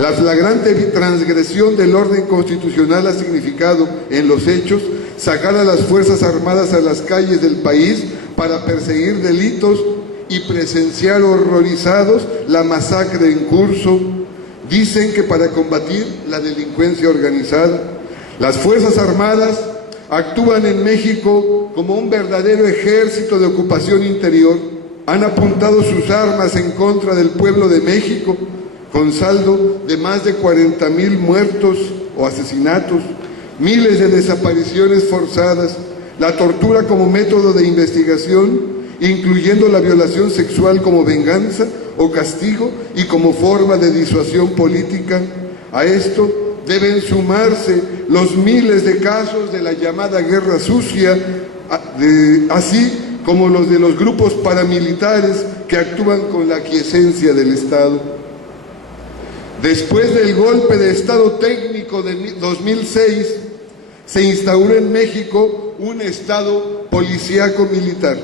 La flagrante transgresión del orden constitucional ha significado, en los hechos, sacar a las Fuerzas Armadas a las calles del país para perseguir delitos y presenciar horrorizados la masacre en curso. Dicen que para combatir la delincuencia organizada. Las Fuerzas Armadas actúan en México como un verdadero ejército de ocupación interior. Han apuntado sus armas en contra del pueblo de México, con saldo de más de 40,000 muertos o asesinatos, miles de desapariciones forzadas, la tortura como método de investigación, incluyendo la violación sexual como venganza o castigo y como forma de disuasión política. A esto deben sumarse los miles de casos de la llamada guerra sucia, así como los de los grupos paramilitares que actúan con la aquiescencia del Estado. Después del golpe de Estado técnico de 2006, se instauró en México un Estado policíaco militar,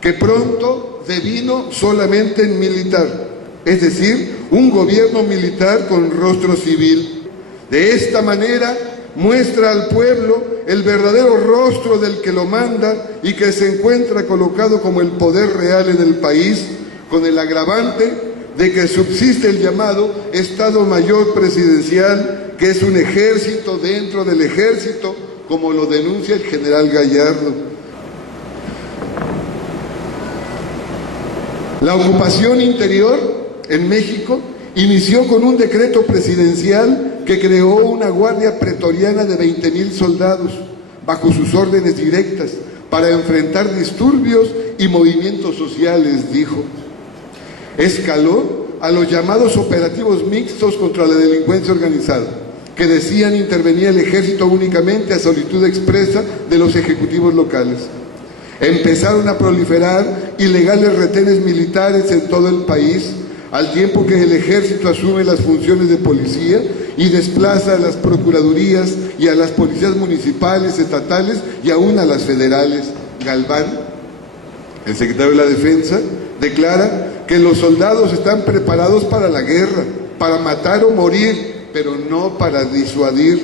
que pronto devino solamente en militar, es decir, un gobierno militar con rostro civil. De esta manera muestra al pueblo el verdadero rostro del que lo manda y que se encuentra colocado como el poder real en el país, con el agravante de que subsiste el llamado Estado Mayor Presidencial, que es un ejército dentro del ejército, como lo denuncia el general Gallardo. La ocupación interior en México inició con un decreto presidencial que creó una guardia pretoriana de 20,000 soldados bajo sus órdenes directas para enfrentar disturbios y movimientos sociales, dijo. Escaló a los llamados operativos mixtos contra la delincuencia organizada, que decían intervenía el ejército únicamente a solicitud expresa de los ejecutivos locales. Empezaron a proliferar ilegales retenes militares en todo el país, al tiempo que el ejército asume las funciones de policía y desplaza a las procuradurías y a las policías municipales, estatales y aún a las federales. Galván, el secretario de la Defensa, declara que los soldados están preparados para la guerra, para matar o morir, pero no para disuadir.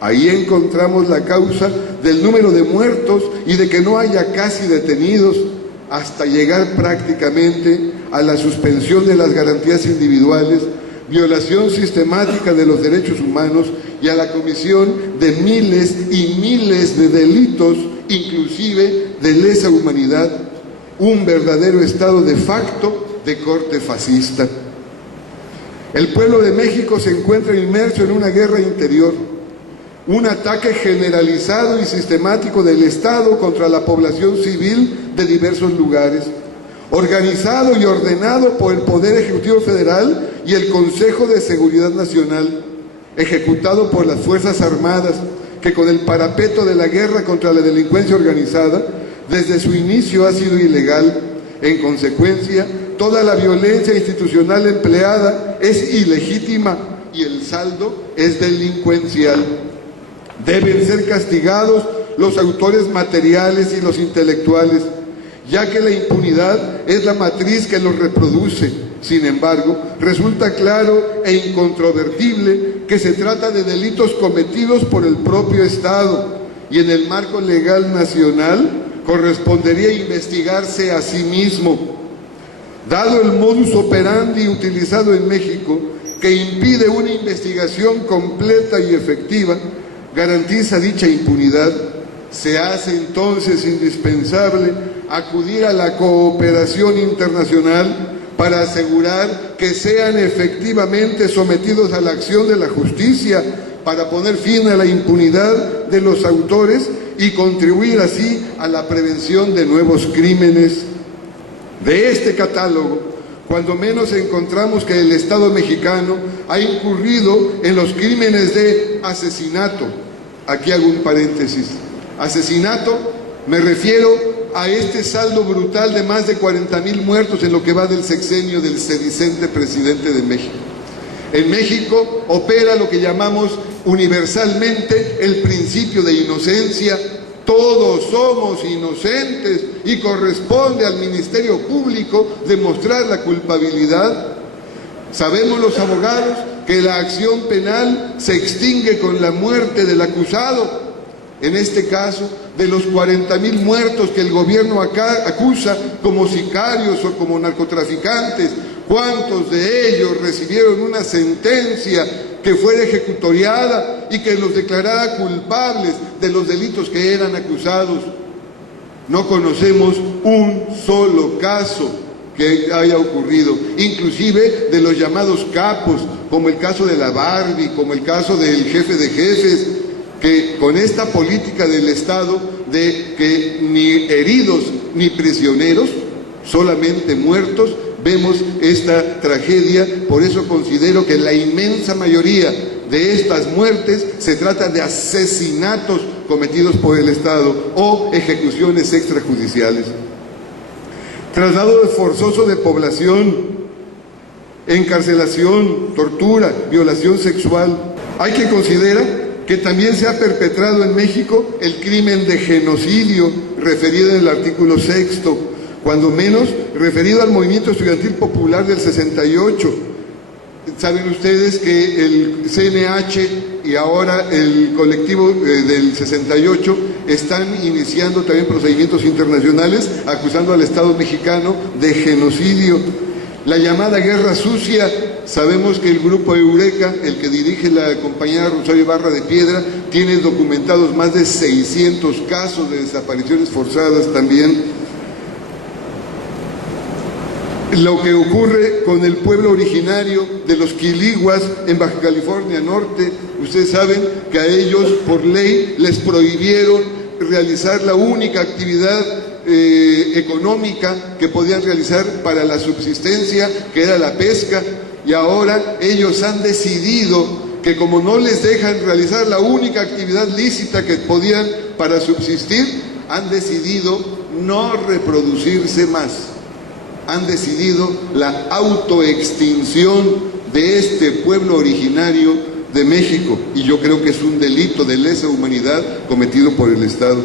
Ahí encontramos la causa del número de muertos y de que no haya casi detenidos, hasta llegar prácticamente a la suspensión de las garantías individuales, violación sistemática de los derechos humanos y a la comisión de miles y miles de delitos, inclusive de lesa humanidad, un verdadero estado de facto de corte fascista. El pueblo de México se encuentra inmerso en una guerra interior, un ataque generalizado y sistemático del Estado contra la población civil de diversos lugares, organizado y ordenado por el Poder Ejecutivo Federal y el Consejo de Seguridad Nacional, ejecutado por las Fuerzas Armadas, que con el parapeto de la guerra contra la delincuencia organizada, desde su inicio ha sido ilegal. En consecuencia, toda la violencia institucional empleada es ilegítima y el saldo es delincuencial. Deben ser castigados los autores materiales y los intelectuales, ya que la impunidad es la matriz que los reproduce. Sin embargo, resulta claro e incontrovertible que se trata de delitos cometidos por el propio Estado y en el marco legal nacional correspondería investigarse a sí mismo. Dado el modus operandi utilizado en México, que impide una investigación completa y efectiva, garantiza dicha impunidad, se hace entonces indispensable acudir a la cooperación internacional para asegurar que sean efectivamente sometidos a la acción de la justicia, para poner fin a la impunidad de los autores y contribuir así a la prevención de nuevos crímenes. De este catálogo, cuando menos encontramos que el Estado mexicano ha incurrido en los crímenes de asesinato. Aquí hago un paréntesis. Asesinato, me refiero a este saldo brutal de más de 40,000 muertos en lo que va del sexenio del sedicente presidente de México. En México opera lo que llamamos universalmente el principio de inocencia. Todos somos inocentes y corresponde al Ministerio Público demostrar la culpabilidad. Sabemos los abogados que la acción penal se extingue con la muerte del acusado. En este caso, de los 40,000 muertos que el gobierno acusa como sicarios o como narcotraficantes, ¿cuántos de ellos recibieron una sentencia que fuera ejecutoriada y que los declarara culpables de los delitos que eran acusados? No conocemos un solo caso que haya ocurrido, inclusive de los llamados capos, como el caso de la Barbie, como el caso del jefe de jefes, que con esta política del Estado de que ni heridos ni prisioneros, solamente muertos, vemos esta tragedia. Por eso considero que la inmensa mayoría de estas muertes se trata de asesinatos cometidos por el Estado o ejecuciones extrajudiciales. Traslado forzoso de población, encarcelación, tortura, violación sexual. Hay que considerar que también se ha perpetrado en México el crimen de genocidio referido en el artículo 6º, cuando menos referido al movimiento estudiantil popular del 68. Saben ustedes que el CNH y ahora el colectivo del 68 están iniciando también procedimientos internacionales acusando al Estado mexicano de genocidio. La llamada Guerra Sucia, sabemos que el grupo Eureka, el que dirige la compañera Rosario Ibarra de Piedra, tiene documentados más de 600 casos de desapariciones forzadas también. Lo que ocurre con el pueblo originario de los quiliguas en Baja California Norte, ustedes saben que a ellos por ley les prohibieron realizar la única actividad económica que podían realizar para la subsistencia, que era la pesca, y ahora ellos han decidido que como no les dejan realizar la única actividad lícita que podían para subsistir, han decidido no reproducirse más. Han decidido la autoextinción de este pueblo originario de México, y yo creo que es un delito de lesa humanidad cometido por el Estado.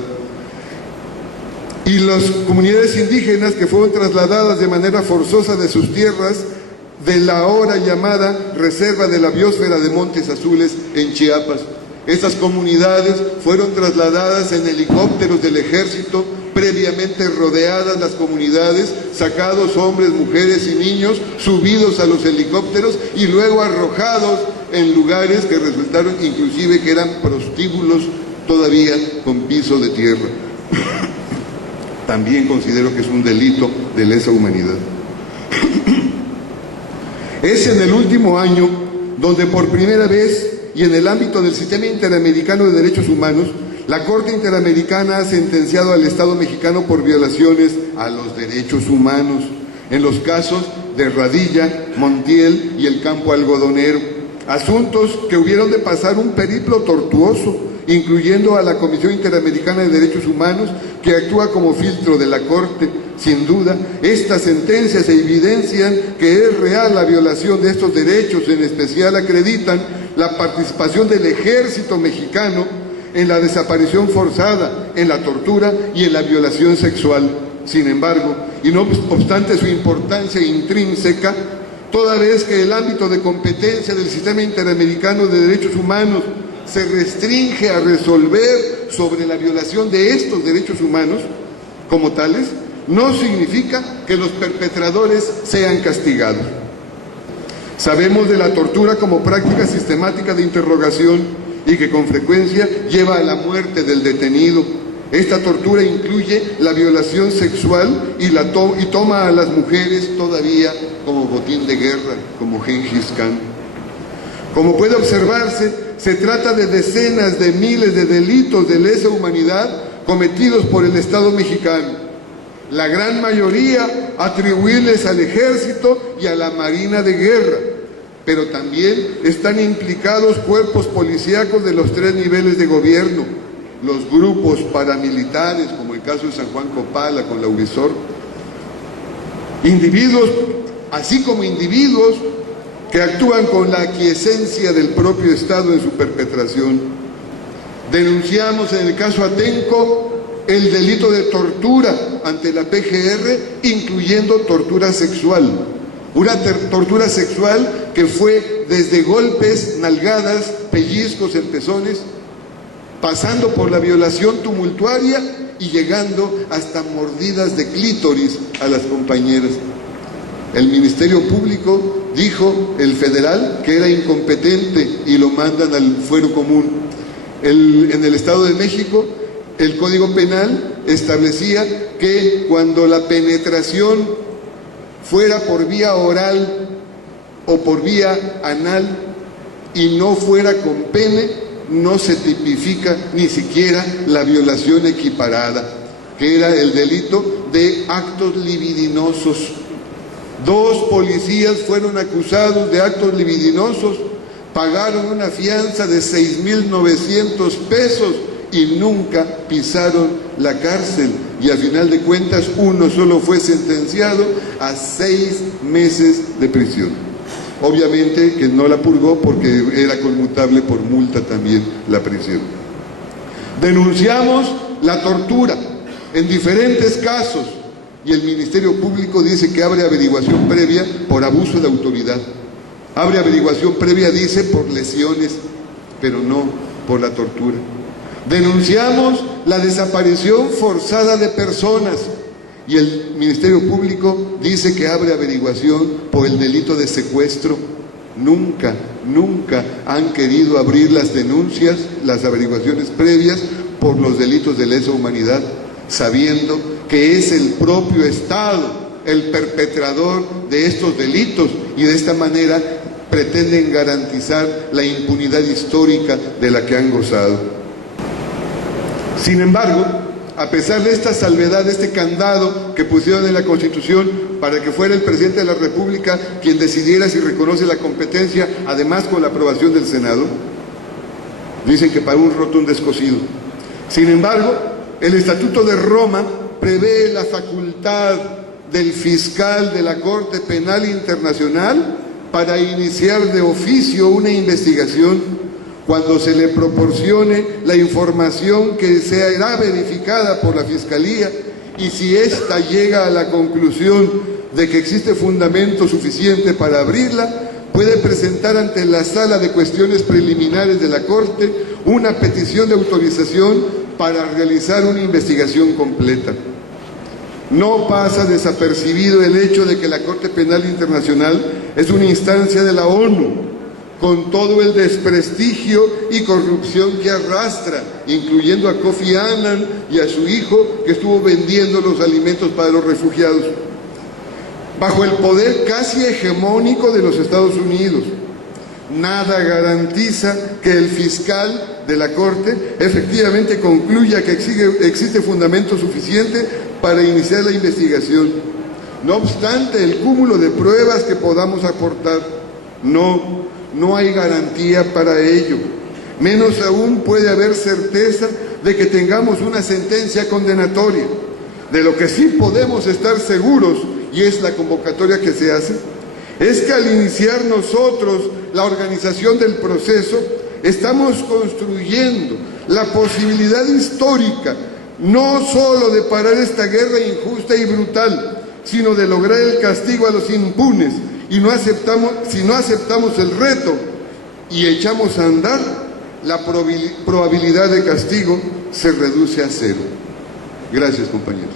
Y las comunidades indígenas que fueron trasladadas de manera forzosa de sus tierras de la ahora llamada Reserva de la Biosfera de Montes Azules en Chiapas. Estas comunidades fueron trasladadas en helicópteros del ejército, previamente rodeadas las comunidades, sacados hombres, mujeres y niños, subidos a los helicópteros y luego arrojados en lugares que resultaron inclusive que eran prostíbulos todavía con piso de tierra. También considero que es un delito de lesa humanidad. Es en el último año donde por primera vez y en el ámbito del Sistema Interamericano de Derechos Humanos, la Corte Interamericana ha sentenciado al Estado mexicano por violaciones a los derechos humanos, en los casos de Radilla, Montiel y el campo algodonero, asuntos que hubieron de pasar un periplo tortuoso, incluyendo a la Comisión Interamericana de Derechos Humanos, que actúa como filtro de la Corte. Sin duda, estas sentencias evidencian que es real la violación de estos derechos, en especial acreditan la participación del ejército mexicano en la desaparición forzada, en la tortura y en la violación sexual. Sin embargo, y no obstante su importancia intrínseca, toda vez que el ámbito de competencia del Sistema Interamericano de Derechos Humanos se restringe a resolver sobre la violación de estos derechos humanos como tales, no significa que los perpetradores sean castigados. Sabemos de la tortura como práctica sistemática de interrogación y que con frecuencia lleva a la muerte del detenido. Esta tortura incluye la violación sexual y toma a las mujeres todavía como botín de guerra, como Gengis Khan. Como puede observarse, se trata de decenas de miles de delitos de lesa humanidad cometidos por el Estado mexicano. La gran mayoría atribuibles al Ejército y a la Marina de Guerra, pero también están implicados cuerpos policíacos de los 3 niveles de gobierno, los grupos paramilitares, como el caso de San Juan Copala con la Urisor, individuos, así como individuos que actúan con la aquiescencia del propio Estado en su perpetración. Denunciamos en el caso Atenco el delito de tortura ante la PGR, incluyendo tortura sexual. Una tortura sexual que fue desde golpes, nalgadas, pellizcos en pezones, pasando por la violación tumultuaria y llegando hasta mordidas de clítoris a las compañeras. El Ministerio Público dijo, el federal, que era incompetente y lo mandan al fuero común. En el Estado de México, el Código Penal establecía que cuando la penetración fuera por vía oral o por vía anal y no fuera con pene, no se tipifica ni siquiera la violación equiparada, que era el delito de actos libidinosos. 2 policías fueron acusados de actos libidinosos, pagaron una fianza de 6,900 pesos y nunca pisaron la cárcel. Y a final de cuentas, uno solo fue sentenciado a 6 meses de prisión. Obviamente que no la purgó porque era conmutable por multa también la prisión. Denunciamos la tortura en diferentes casos y el Ministerio Público dice que abre averiguación previa por abuso de autoridad. Abre averiguación previa, dice, por lesiones, pero no por la tortura. Denunciamos la desaparición forzada de personas y el Ministerio Público dice que abre averiguación por el delito de secuestro. Nunca han querido abrir las denuncias, las averiguaciones previas por los delitos de lesa humanidad, sabiendo que es el propio Estado el perpetrador de estos delitos y de esta manera pretenden garantizar la impunidad histórica de la que han gozado. Sin embargo, a pesar de esta salvedad, de este candado que pusieron en la Constitución para que fuera el presidente de la República quien decidiera si reconoce la competencia, además con la aprobación del Senado, dicen que para un roto un descosido. Sin embargo, el Estatuto de Roma prevé la facultad del fiscal de la Corte Penal Internacional para iniciar de oficio una investigación cuando se le proporcione la información que será verificada por la Fiscalía y si ésta llega a la conclusión de que existe fundamento suficiente para abrirla, puede presentar ante la Sala de Cuestiones Preliminares de la Corte una petición de autorización para realizar una investigación completa. No pasa desapercibido el hecho de que la Corte Penal Internacional es una instancia de la ONU, con todo el desprestigio y corrupción que arrastra, incluyendo a Kofi Annan y a su hijo que estuvo vendiendo los alimentos para los refugiados, bajo el poder casi hegemónico de los Estados Unidos. Nada garantiza que el fiscal de la Corte efectivamente concluya que existe fundamento suficiente para iniciar la investigación. No obstante el cúmulo de pruebas que podamos aportar, no hay garantía para ello. Menos aún puede haber certeza de que tengamos una sentencia condenatoria. De lo que sí podemos estar seguros, y es la convocatoria que se hace, es que al iniciar nosotros la organización del proceso, estamos construyendo la posibilidad histórica, no solo de parar esta guerra injusta y brutal, sino de lograr el castigo a los impunes. Y si no aceptamos el reto y echamos a andar, la probabilidad de castigo se reduce a 0. Gracias, compañeros.